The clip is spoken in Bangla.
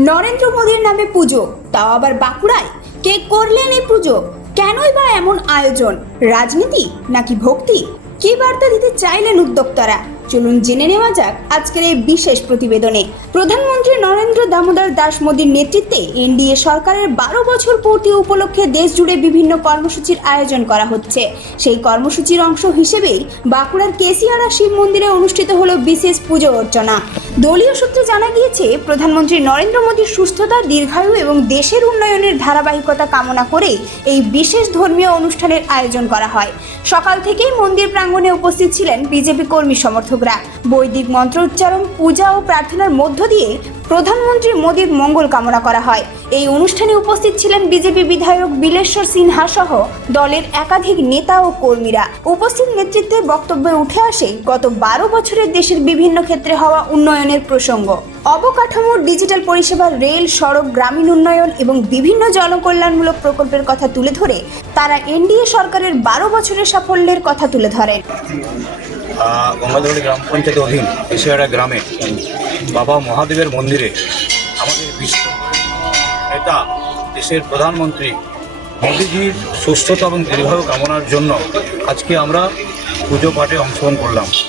নরেন্দ্র মোদীর নামে পুজো, তাও আবার বাঁকুড়ায়। কে করলেন এই পুজো? কেনই বা এমন আয়োজন? রাজনীতি নাকি ভক্তি? কি বার্তা দিতে চাইলেন উদ্যোক্তারা? চলুন জেনে নেওয়া যাক আজকের এই বিশেষ প্রতিবেদনে। প্রধানমন্ত্রী নরেন্দ্র দামোদর দাস মোদীর নেতৃত্বে এনডিএ সরকারের 12 বছর পূর্তি উপলক্ষে দেশ জুড়ে বিভিন্ন কর্মসূচির আয়োজন করা হচ্ছে। সেই কর্মসূচির অংশ হিসেবেই বাঁকুড়ার কেশিয়ারা শিব মন্দিরে অনুষ্ঠিত হলো বিশেষ পুজো অর্চনা। দলীয় সূত্রে জানা গিয়েছে, প্রধানমন্ত্রী নরেন্দ্র মোদীর সুস্থতা, দীর্ঘায়ু এবং দেশের উন্নয়নের ধারাবাহিকতা কামনা করে এই বিশেষ ধর্মীয় অনুষ্ঠানের আয়োজন করা হয়। সকাল থেকেই মন্দির প্রাঙ্গণে উপস্থিত ছিলেন বিজেপি কর্মী সমর্থকরা। বৈদিক মন্ত্রোচ্চারণ, পূজা ও প্রার্থনার মধ্য দিয়ে প্রধানমন্ত্রী মোদীর মঙ্গল কামনা করা হয়। এই অনুষ্ঠানে উপস্থিত ছিলেন বিজেপি বিধায়ক বিলেশ্বর সিনহা সহ দলের একাধিক নেতা ও কর্মীরা। উপস্থিত নেতৃত্বের বক্তব্যে উঠে আসে গত 12 বছরের দেশের বিভিন্ন ক্ষেত্রে হওয়া উন্নয়নের প্রসঙ্গ। অবকাঠামোর ডিজিটাল পরিষেবা, রেল, সড়ক, গ্রামীণ উন্নয়ন এবং বিভিন্ন জনকল্যাণমূলক প্রকল্পের কথা তুলে ধরে তারা এনডিএ সরকারের 12 বছরের সাফল্যের কথা তুলে ধরেন। গঙ্গাধরী গ্রাম পঞ্চায়েতের অধীন কেশিয়ারা গ্রামে বাবা মহাদেবের মন্দিরে আমাদের বিশ্ব নেতা, দেশের প্রধানমন্ত্রী মোদীজির সুস্থতা এবং দীর্ঘায়ু কামনার জন্য আজকে আমরা পুজো পাঠে অংশগ্রহণ করলাম।